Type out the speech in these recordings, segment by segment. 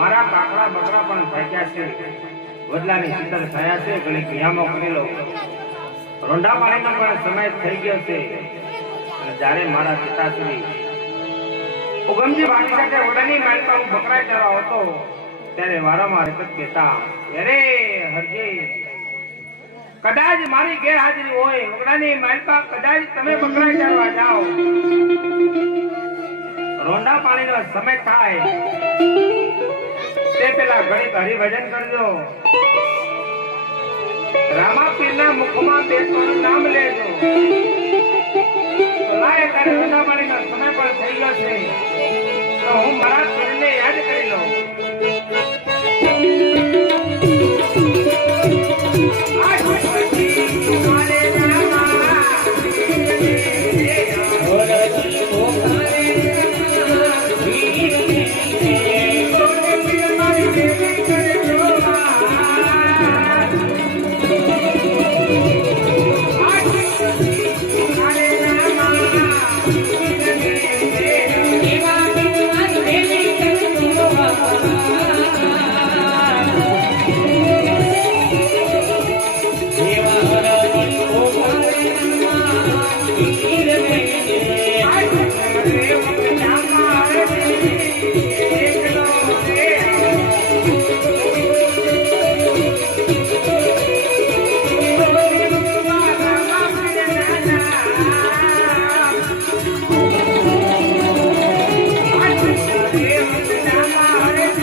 મારા કાકડા બકરા પણ ભાગ્યા છે, વડલાની શીતળ થયા છે, ઘણી ક્રિયામો કરેલો રોંઢા પાણીનો પણ સમય થઈ ગયો છે. અને જ્યારે મારા પિતાશ્રી ઉગમજી વાણી સાથે વડાની માલમાં હું બકરા ચરવા હતો ત્યારે વારંવાર એક જ કહેતા, અરે હરજી, કદાચ મારી ગેરહાજરી હોય, વડાની માલમાં કદાચ તમે બકરા ચરવા જાઓ, રોંઢા પાણીનો સમય થાય તે પેલા ઘડીક હરિભજન કરજો, રામાપીરના મુખમાં બેસવાનું નામ લેજો. લાય તારે રોંઢા પાણીનો સમય પણ થઈ ગયો છે, તો હું મારા શરીરને યાદ કરી લઉં.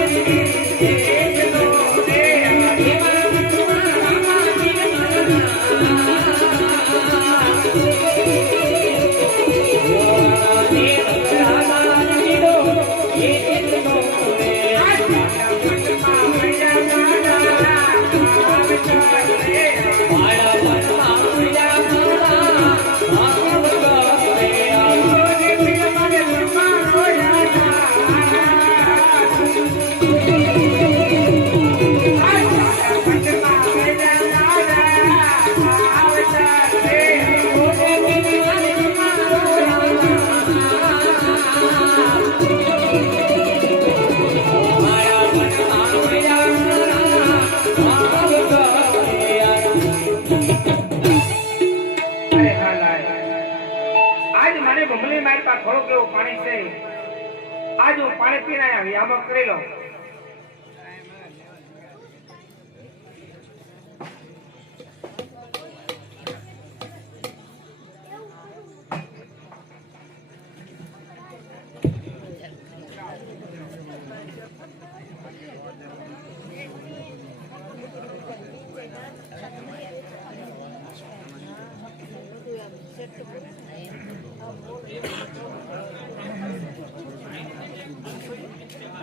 Thank you. થોડુંક એવું પાણી છે, આજ હું પાણી પીને આવ્યા, યામક કરી લો.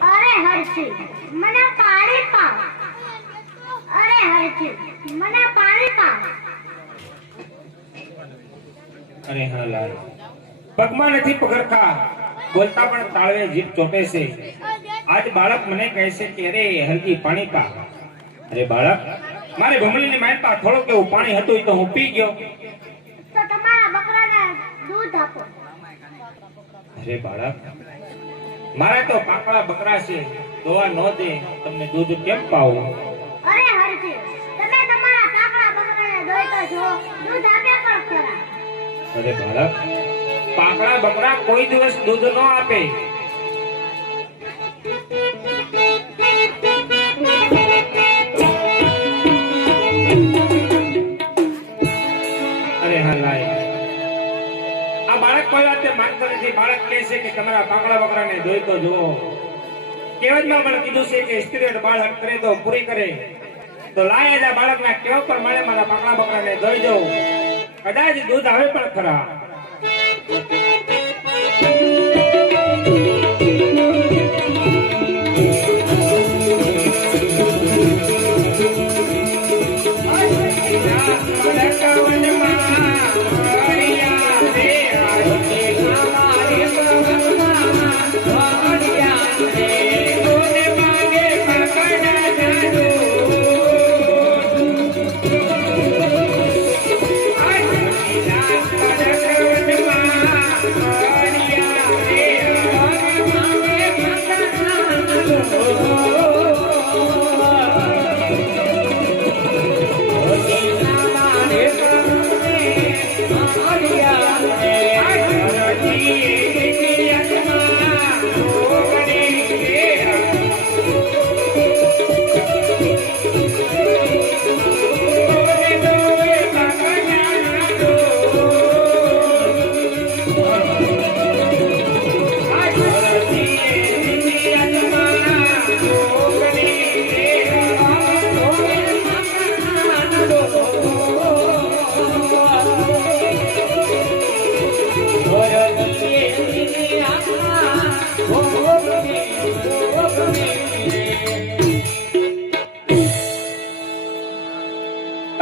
અરે હરસી મને પાણી પાવ. અરે હરસી મને પાણી પાવ. અરે હા લાલ, પગમાં નથી પગરખા, બોલતા પણ તાળવે જીભ ચોટે છે. આજ બાળક મને કહે છે કે અરે હરજી પાણી પા. અરે બાળક, મારે ભમલીની માલપા થોડુંક એવું પાણી હતું તો હું પી ગયો. તો તમારા બકરાને દૂધ આપો. અરે બાળક, મારે તો પાકળા બકરા છે, દોવા ન દે, તમને દૂધ કેમ પાવું? અરે હરજી, તમે તમારા કાકડા બકરાને દોઈ તો જો, દૂધ આપે પણ ખરા. અરે બાળક, પાકળા બકરા કોઈ દિવસ દૂધ ન આપે. અરે હા લાય, આ બાળક કોઈ વાતે માનતો નથી. બાળક કહે છે કે તમારા પાકળા બકરાને દોઈ તો જુઓ. કહેવતમાં મને કીધું છે કે સ્ત્રીઓ બાળક કરે તો પૂરી કરે. તો લાય જ આ બાળકના કેવા પ્રમાણે મારા પાકળા બકરાને દોઈ દઉં, કદાચ દૂધ આવે પણ ખરા.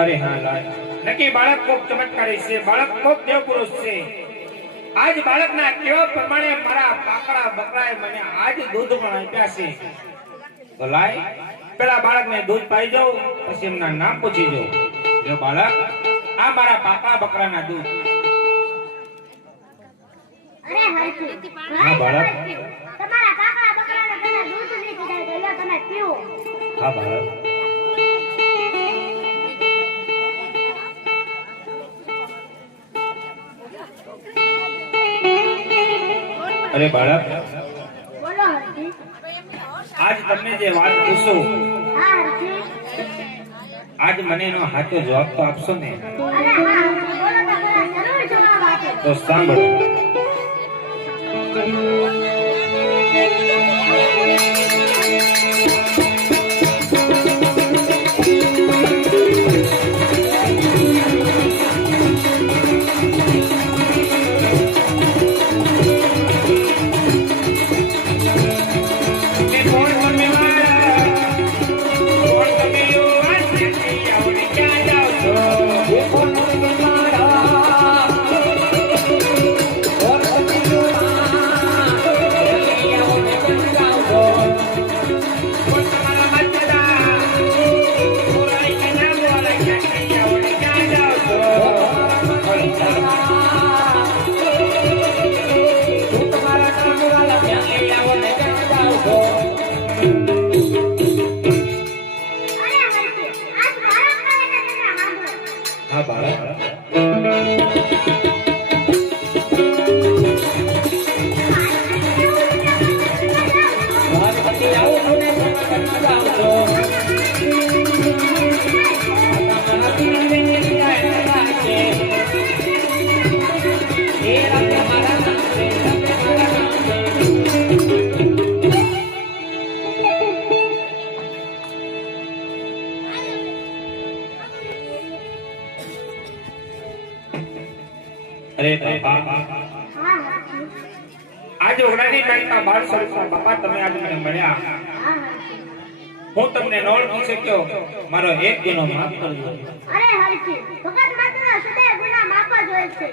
અરે હા લાલ, નક્કી બાળક કોક ચમત્કારી છે, બાળક કોક દેવ પુરુષ છે. આજ બાળકના કેવા પ્રમાણે મારા પાકડા બકરાએ મને આજ દૂધ પણ આપ્યા છે. તો લાય પેલા બાળકને દૂધ પાઈ જાઉં, પછી એમના નામ પૂછી જાઉં. જો બાળક, આ મારા પાકડા બકરાના દૂધ. અરે હરજી, હા બાળક, તમારા કાકડા બકરાને તમે દૂધ નહીં પીધાય તો લ્યો તમે પીવો. હા બાળક. અરે બાળક, બોલો હરજી. આજ તમને જે વાત પૂછું, હા હરજી. આજ મને એનો સાચો જવાબ તો આપશો ને? અરે હા હરજી, બોલો તો ખરા, જરૂર જવાબ આપો. તો સાંભળો. હા બાળક, આવજો મારા પીરને જાય લાગે એ રાતે મારા નામ છે તમે મારા નામ છે અરે બાપા હા હરખી. આજે ઓગણાની તારીખના બાળ સ્વરૂપમાં બાપા તમે આજે મને મળ્યા હા હરખી. હું તમને ન ઓળખી શક્યો મારો એક ગુનો માફ કરજો અરે હરખી, ભગત માત્ર સદૈવ ગુના માફ જ હોય છે.